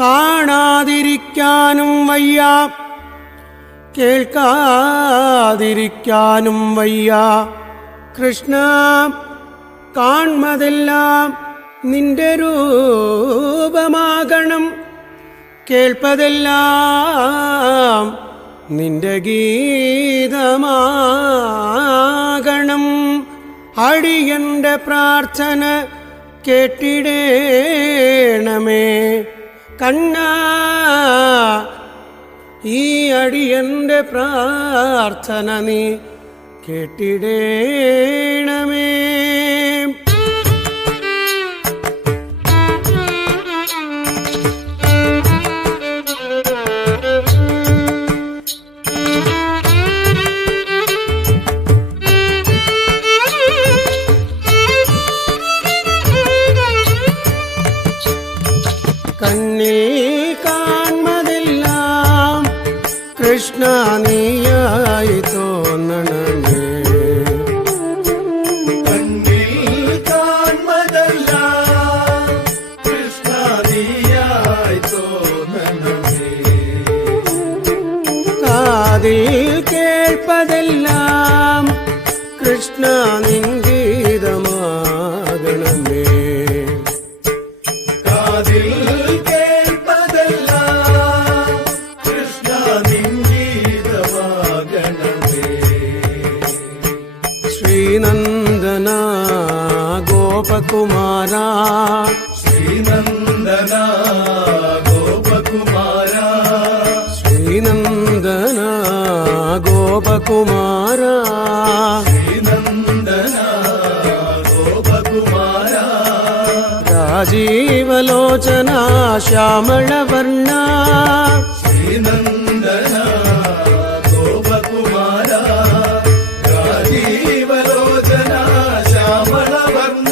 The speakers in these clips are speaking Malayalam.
കാണാതിരിക്കാനും വയ്യ, കേൾക്കാതിരിക്കാനും വയ്യ. കൃഷ്ണ, കാൺമതെല്ലാം നിന്റെ രൂപമാകണം, കേൾപ്പതെല്ലാം നിന്റെ ഗീതമാകണം. അടിയന്റെ പ്രാർത്ഥന കേട്ടിടേണമേ കണ്ണാ, ഈ അടിയന്റെ പ്രാർത്ഥന നീ കേട്ടിടേണമേ. കണ്ണിൽ കാൺമതെല്ലാം കൃഷ്ണ നീയായി തോന്നണമേ. കണ്ണിൽ കാൺമതെല്ലാം കൃഷ്ണ നീയായി തോന്നണമേ. കാതിൽ കേൾപ്പതെല്ലാം കൃഷ്ണ നിൻ ഗീതമാകണമേ. കാതിൽ കേൾപ്പതെല്ലാം കൃഷ്ണ നിൻ ഗീതമാകണമേ. ശ്രീനന്ദന ഗോപകുമാര, ശ്രീനന്ദന ഗോപകുമാര, ശ്രീനന്ദന ഗോപകുമാര, ശ്രീനന്ദന ഗോപകുമാര. രാജീവലോചന ശ്യാമളവർണ്ണ, ശ്രീനന്ദന ഗോപകുമാര, രാജീവലോചന ശ്യാമളവർണ്ണ.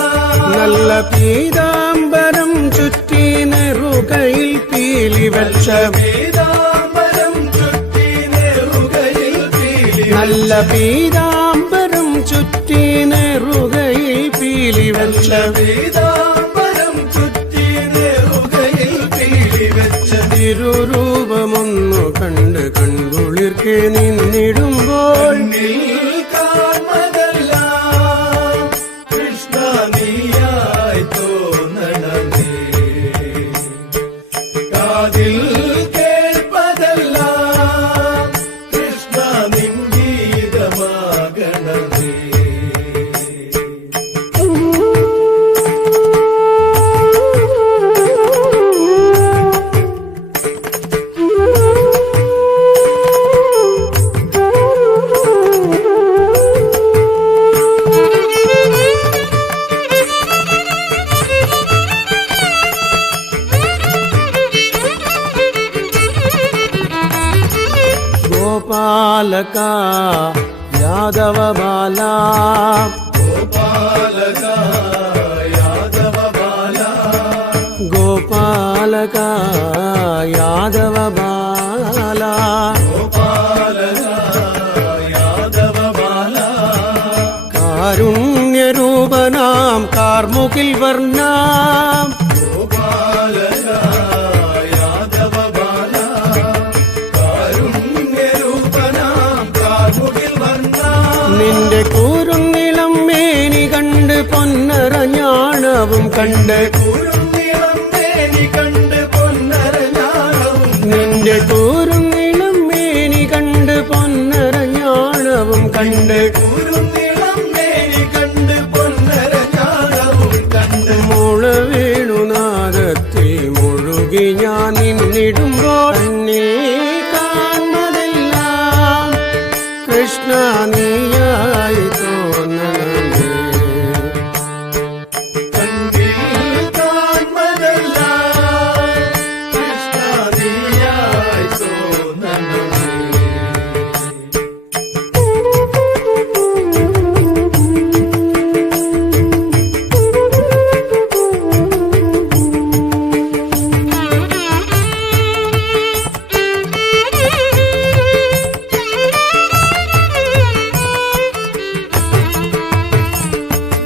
നല്ല പീതാംബരം ചുറ്റി നെറുകയിൽ പീലി വച്ച, പീതാംബരം ചുറ്റി നെറുകയിൽ പീലി, നല്ല പീതാംബരം ചുറ്റി നെറുകയിൽ പീലി വച്ച, പീതാംബരം ചുറ്റി നെറുകയിൽ പീലി വെച്ച. തിരുരൂപമൊന്നു കണ്ട് കൺകുളിർക്കെ നിന്നിടുമ്പോൾ കാൺമതെല്ലാം കൃഷ്ണ നീയായി തോന്നണമേ. കാതിൽ കേൾപ്പതെല്ലാം കൃഷ്ണ നിൻ ഗീതമാകണമേ. ഗോപാലക യാദവ ബാല, ഗോപാലക യാദവ ബാല, ഗോപാലക യാദവ ബാല, ഗോപാലക യാദവ ബാല. കാരുണ്യരൂപനാം കാർമുകിൽ വർണ്ണാം, ഗോപാലക യാദവ ബാല, കാരുണ്യരൂപനാം കാർമുകിൽ വർണ്ണ. നിന്റെ കൂരുന്നിളം മേനി കണ്ട് പൊന്നരഞ്ഞാണവും കണ്ട്, കുരുന്നിളം മേനി കണ്ട് പൊന്നരഞ്ഞാണവും, നിന്റെ കൂരുന്നിളം മേനി കണ്ട് പൊന്നരഞ്ഞാണവും കണ്ട്, കുരുന്നിളം മേനി കണ്ട് പൊന്നരഞ്ഞാണവും കണ്ട്. മുള വേണുനാദത്തിൽ മുഴുകി ഞാൻ